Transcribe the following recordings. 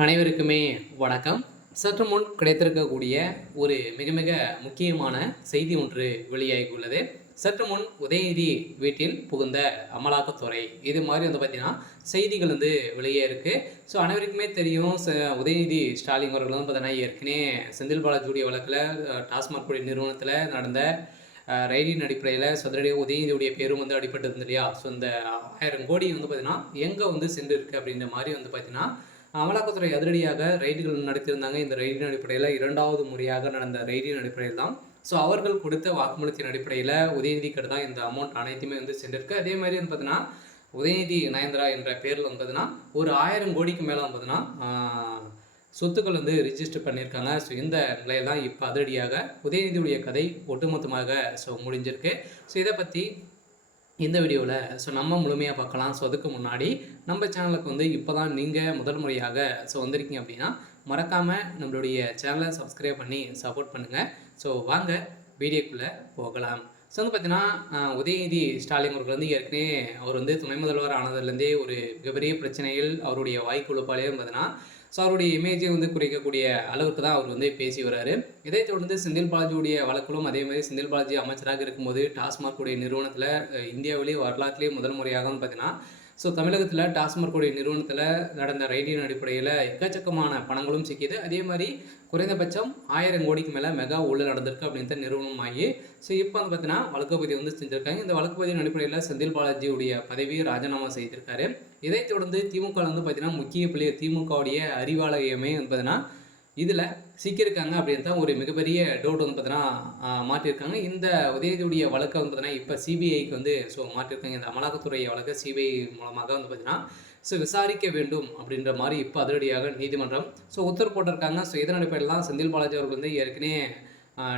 அனைவருக்குமே வணக்கம். சற்று முன் கிடைத்திருக்கக்கூடிய ஒரு மிக மிக முக்கியமான செய்தி ஒன்று வெளியாகியுள்ளது. சற்று முன் உதயநிதி வீட்டில் புகுந்த அமலாக்கத்துறை இது மாதிரி வந்து பார்த்தீங்கன்னா செய்திகள் வந்து வெளியே இருக்கு. ஸோ அனைவருக்குமே தெரியும் உதயநிதி ஸ்டாலின் அவர்கள் வந்து பார்த்தீங்கன்னா ஏற்கனவே செந்தில் பாலாஜியுடைய வழக்கில் டாஸ்மாக் குடி நிறுவனத்தில் நடந்த ரைடின் அடிப்படையில் சதுரடியாக உதயநிதியுடைய பேரும் வந்து அடிபட்டு இருந்தது இல்லையா? ஸோ இந்த 1000 கோடி வந்து பார்த்தீங்கன்னா எங்கே வந்து சென்று இருக்கு அப்படின்ற மாதிரி வந்து பார்த்தீங்கன்னா அமலாக்கத்துறை அதிரடியாக ரைடுகள் நடத்தியிருந்தாங்க. இந்த ரைடின் அடிப்படையில் 2வது முறையாக நடந்த ரைடின் அடிப்படையில் தான் ஸோ அவர்கள் கொடுத்த வாக்குமூலத்தின் அடிப்படையில் உதயநிதிக்கு தான் இந்த அமௌண்ட் அனைத்துமே வந்து சென்றிருக்கு. அதே மாதிரி வந்து பார்த்தீங்கன்னா உதயநிதி நயன்தாரா என்ற பேரில் வந்து பார்த்தீங்கன்னா ஒரு 1000 கோடிக்கு மேலே வந்து பார்த்தீங்கன்னா சொத்துக்கள் வந்து ரிஜிஸ்டர் பண்ணியிருக்காங்க. ஸோ இந்த நிலையில் தான் இப்போ அதிரடியாக உதயநிதியுடைய கதை ஒட்டுமொத்தமாக ஸோ முடிஞ்சிருக்கு. ஸோ இதை பற்றி இந்த வீடியோவில் ஸோ நம்ம முழுமையாக பார்க்கலாம். ஸோ அதுக்கு முன்னாடி நம்ம சேனலுக்கு வந்து இப்போ தான் நீங்கள் முதல் முறையாக ஸோ வந்திருக்கீங்க அப்படின்னா மறக்காமல் நம்மளுடைய சேனலை சப்ஸ்கிரைப் பண்ணி சப்போர்ட் பண்ணுங்கள். ஸோ வாங்க வீடியோக்குள்ளே போகலாம். ஸோ வந்து பார்த்தீங்கன்னா உதயநிதி ஸ்டாலின் அவர்கள் வந்து ஏற்கனவே அவர் வந்து துணை முதல்வர் ஆனதுலேருந்தே ஒரு மிகப்பெரிய பிரச்சனையில் அவருடைய வாய்க்குழுப்பாலே பார்த்தீங்கன்னா ஸோ அவருடைய இமேஜை வந்து குறைக்கக்கூடிய அளவுக்கு தான் அவர் வந்து பேசி வர்றாரு. இதை தொடர்ந்து செந்தில் பாலாஜியுடைய வழக்கிலும் அதே மாதிரி செந்தில் பாலாஜி அமைச்சராக இருக்கும்போது டாஸ்மாக் நிறுவனத்தில் இந்தியாவிலேயே வரலாற்றிலேயே முதல் முறையாக வந்து பார்த்தீங்கன்னா ஸோ தமிழகத்தில் டாஸ்மாக் நிறுவனத்தில் நடந்த ரைடின் அடிப்படையில் எக்கச்சக்கமான பணங்களும் சிக்கிது. அதே மாதிரி குறைந்தபட்சம் 1000 கோடிக்கு மேலே மெகா ஊழல் நடந்திருக்கு அப்படின்ற நிறுவனம் ஆகி ஸோ இப்போ வந்து பார்த்தீங்கன்னா வழக்குப்பதிவு வந்து செஞ்சுருக்காங்க. இந்த வழக்குப்பதிவின் அடிப்படையில் செந்தில் பாலாஜியுடைய பதவியை ராஜினாமா செய்திருக்காரு. இதைத் தொடர்ந்து திமுக வந்து பார்த்தீங்கன்னா முக்கிய பிள்ளை திமுகவுடைய அறிவாலயமே வந்து பார்த்தீங்கன்னா இதில் சிக்கியிருக்காங்க அப்படின்னு தான் ஒரு மிகப்பெரிய டவுட் வந்து பார்த்தீங்கன்னா மாற்றிருக்காங்க. இந்த உதயநிதியுடைய வழக்கை வந்து பார்த்தீங்கன்னா இப்போ சிபிஐக்கு வந்து ஸோ மாற்றிருக்காங்க. இந்த அமலாக்கத்துறை வழக்கை சிபிஐ மூலமாக வந்து பார்த்தீங்கன்னா ஸோ விசாரிக்க வேண்டும் அப்படின்ற மாதிரி இப்போ அதிரடியாக நீதிமன்றம் ஸோ உத்தரவு போட்டிருக்காங்க. ஸோ இதன் அடிப்படையில் தான் செந்தில் பாலாஜி அவர்கள் வந்து ஏற்கனவே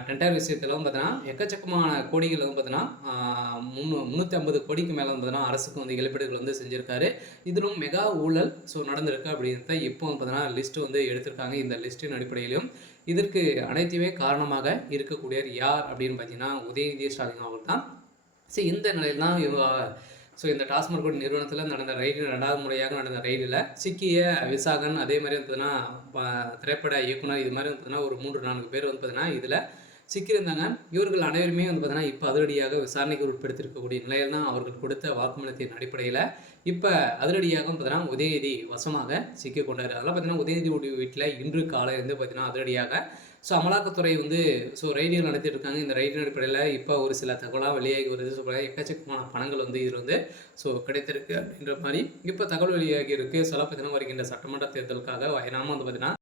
டெண்டர் விஷயத்தில் வந்து பார்த்தீங்கன்னா எக்கச்சக்கமான கோடிகள் வந்து பார்த்தீங்கன்னா 350 கோடிக்கு மேலே வந்து பார்த்தீங்கன்னா அரசுக்கு வந்து இழப்பீடுகள் வந்து செஞ்சுருக்காரு. இதிலும் மெகா ஊழல் ஸோ நடந்திருக்கு அப்படின்றத இப்போ வந்து பார்த்தீங்கன்னா லிஸ்ட்டு வந்து எடுத்திருக்காங்க. இந்த லிஸ்ட்டின் அடிப்படையிலும் இதற்கு அனைத்துமே காரணமாக இருக்கக்கூடியவர் யார் அப்படின்னு பார்த்தீங்கன்னா உதயநிதி ஸ்டாலின் அவர்கள் தான். ஸோ இந்த நிலையில் தான் ஸோ இந்த டாஸ்மாக் நிறுவனத்தில் நடந்த ரைடில் 2வது முறையாக நடந்த ரைடில் சிக்கிய விசாகன் அதே மாதிரி வந்து பார்த்தீங்கன்னா திரைப்பட இயக்குனர் இது மாதிரி வந்து பார்த்தீங்கன்னா ஒரு 3-4 பேர் வந்து பார்த்தீங்கன்னா இதில் சிக்கியிருந்தாங்க. இவர்கள் அனைவருமே வந்து பார்த்தீங்கன்னா இப்போ அதிரடியாக விசாரணைக்கு உட்படுத்தியிருக்கக்கூடிய நிலையில் தான் அவர்கள் கொடுத்த வாக்குமூலத்தின் அடிப்படையில் இப்போ அதிரடியாக பார்த்தீங்கன்னா உதயநிதி வசமாக சிக்கிக் கொண்டார். அதெல்லாம் பார்த்தீங்கன்னா உதயநிதியுடைய வீட்டில் இன்று காலை வந்து பார்த்தீங்கன்னா அதிரடியாக ஸோ அமலாக்கத்துறை வந்து ஸோ ரைடுகள் நடத்திட்டு இருக்காங்க. இந்த ரைடின் அடிப்படையில் இப்போ ஒரு சில தகவலாக வெளியாகி வருது. ஸோ எக்கச்சக்கமான பணங்கள் வந்து இதில் வந்து ஸோ கிடைத்திருக்கு அப்படின்ற மாதிரி இப்போ தகவல் வெளியாகி இருக்குது. சொல்ல பார்த்தீங்கன்னா வருகின்ற சட்டமன்ற தேர்தலுக்காக வயநாம வந்து பார்த்தீங்கன்னா